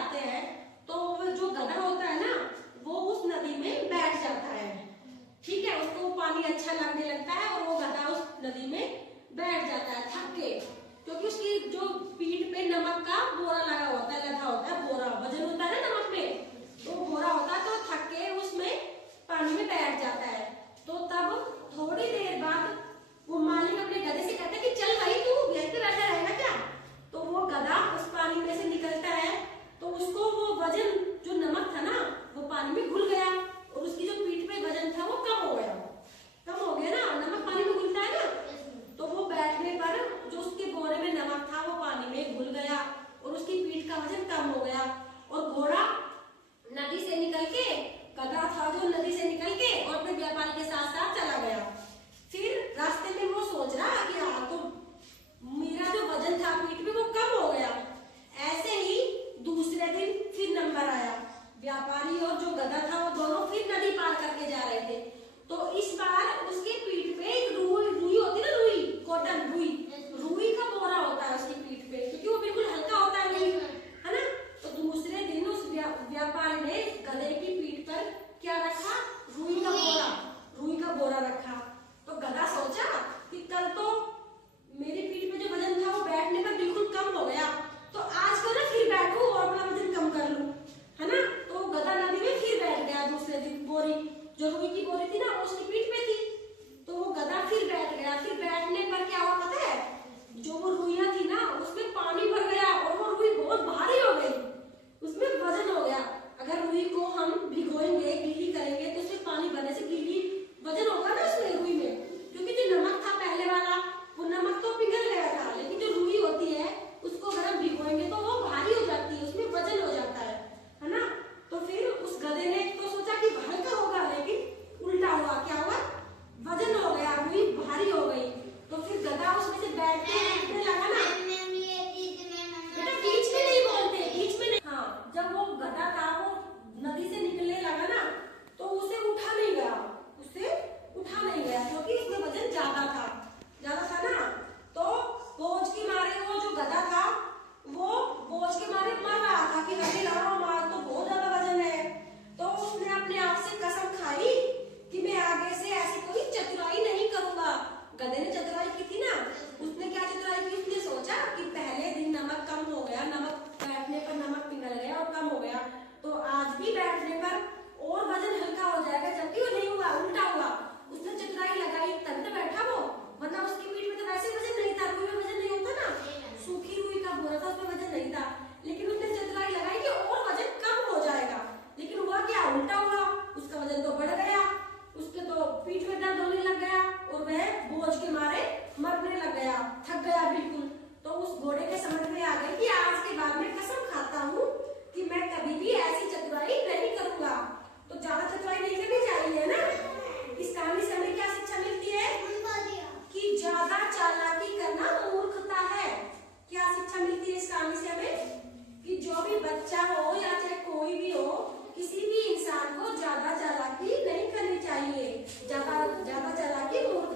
आते हैं तो जो गधा होता है ना वो उस नदी में बैठ जाता है। ठीक है, उसको पानी अच्छा लगने लगता है और वो गधा उस नदी में बैठ जाता है थक के, क्योंकि उसकी जो पीठ पे नमक का बोरा लगा होता है, लगा होता है बोरा, वजन होता है ना नमक में, तो बोरा होता है, तो थक के उसमें पानी में बैठ जाता है। तो तब थोड़ी देर बाद वो मालिक अपने गधे से कहता है कि चल भाई तू घर पे बैठा रहेगा क्या। तो वो गधा उस पानी में से निकलता है, तो उसको वो वजन जो नमक था ना वो पानी में घुल गया और उसकी जो पीठ पे वजन था वो कम हो गया। कम हो गया ना, नमक पानी में घुलता है ना, तो वो बैठने पर जो उसके बोरे में नमक था वो पानी में घुल गया और उसकी पीठ का वजन कम हो गया। और घोड़ा नदी से निकल के, गधा था जो नदी से निकल के और अपने व्यापारी के साथ साथ चला गया। फिर रास्ते में वो सोच रहा कि हाँ, तो मेरा जो वजन था पीठ पे वो कम हो गया। ऐसे ही दूसरे दिन फिर नंबर आया, व्यापारी और जो गधा था वो दोनों फिर नदी पार करके जा रहे थे। तो इस बार उसके पीठ पे एक रुई होती ना, रुई, कॉटन रुई का बोरा होता है उसकी पीठ पे, क्योंकि वो बिल्कुल हल्का होता है रुई, है ना। तो दूसरे दिन उस व्यापारी ने गधे की पीठ पर क्या रखा, रुई का बोरा रखा। तो गधा सोचा कि कल तो मेरी पीठ पे जो वजन था वो बैठने पर बिल्कुल कम हो गया, तो आज को ना फिर बैठूं और अपना वजन कम कर लूं, है ना। तो गधा नदी में फिर बैठ गया दूसरे दिन, बोरी जो रुई की बोरी थी ना वो उसकी पीठ पे थी, तो वो गधा फिर बैठ गया। फिर बैठने पर क्या हुआ पता है, जो वो रुइयां थी ना उसमें पानी भर गया और वो रुई बहुत भारी हो गई, उसमें वजन हो गया। अगर रुई को हम भिगोएंगे, गीली करेंगे तो उसमें पानी भरने से गीली वजन होगा ना उसमें, रुई में, क्योंकि जो नमक था पहले वाला वो नमक तो पिघल गया था, लेकिन जो रुई होती है उसको अगर हम भिगोएंगे तो वो भारी हो जाती है, उसमें वजन हो जाता है ना। तो फिर उस गधे ने तो सोचा कि हल्का होगा, लेकिन उल्टा हुआ, क्या हुआ, वजन हो गया, रुई भारी हो गई। तो फिर गधा उसमें से बैठ के उठने लगा ना, बेटा बीच में नहीं बोलते, बीच में नहीं। हाँ, जब वो गधा था वो नदी से निकलने लगा ना तो उसे उठा नहीं गया, क्योंकि उसमें वजन ज्यादा था ना। तो बोझ के मारे वो जो गधा था वो बोझ के मारे मर रहा था कि अरे यार हमारा तो बहुत ज्यादा वजन है। तो उसने अपने आप से कसम खाई कि मैं आगे से ऐसी कोई चतुराई नहीं करूंगा। गधे ने चतुराई की थी ना, उसने क्या चतुराई की, उसने सोचा कि पहले दिन नमक कम हो गया, नमक बैठने पर नमक पिघल गया और कम हो गया, तो आज भी बैठने पर और वजन हल्का हो जाएगा, जबकि वो नहीं हुआ, उल्टा हुआ। उसने चतुराई लगाई तब तो बैठा वो, वरना उसकी पीठ में तो वैसे वजन नहीं था, रुई में वजन नहीं होता ना, सूखी रुई का बोरा था उसमें वजन नहीं था, लेकिन उसने चतुराई लगाई कि और वजन कम हो जाएगा, लेकिन हुआ क्या, उल्टा हुआ, उसका वजन तो बढ़ गया, उसके तो पीठ में दर्द होने लग गया और वह बोझ के मारे मरने लग गया, थक गया बिल्कुल। तो उस घोड़े के समझ में आ गई कि आज के बाद मैं कसम खाता हूँ कि मैं कभी भी ऐसी चतुराई नहीं करूंगा। तो ज्यादा चतुराई नहीं करनी चाहिए ना। इस कहानी से हमें क्या शिक्षा मिलती है कि ज्यादा चालाकी करना मूर्खता है। क्या शिक्षा मिलती है इस कहानी से हमें, कि जो भी बच्चा हो या चाहे कोई भी हो, किसी भी इंसान को ज्यादा चालाकी नहीं करनी चाहिए। ज्यादा चालाकी मूर्ख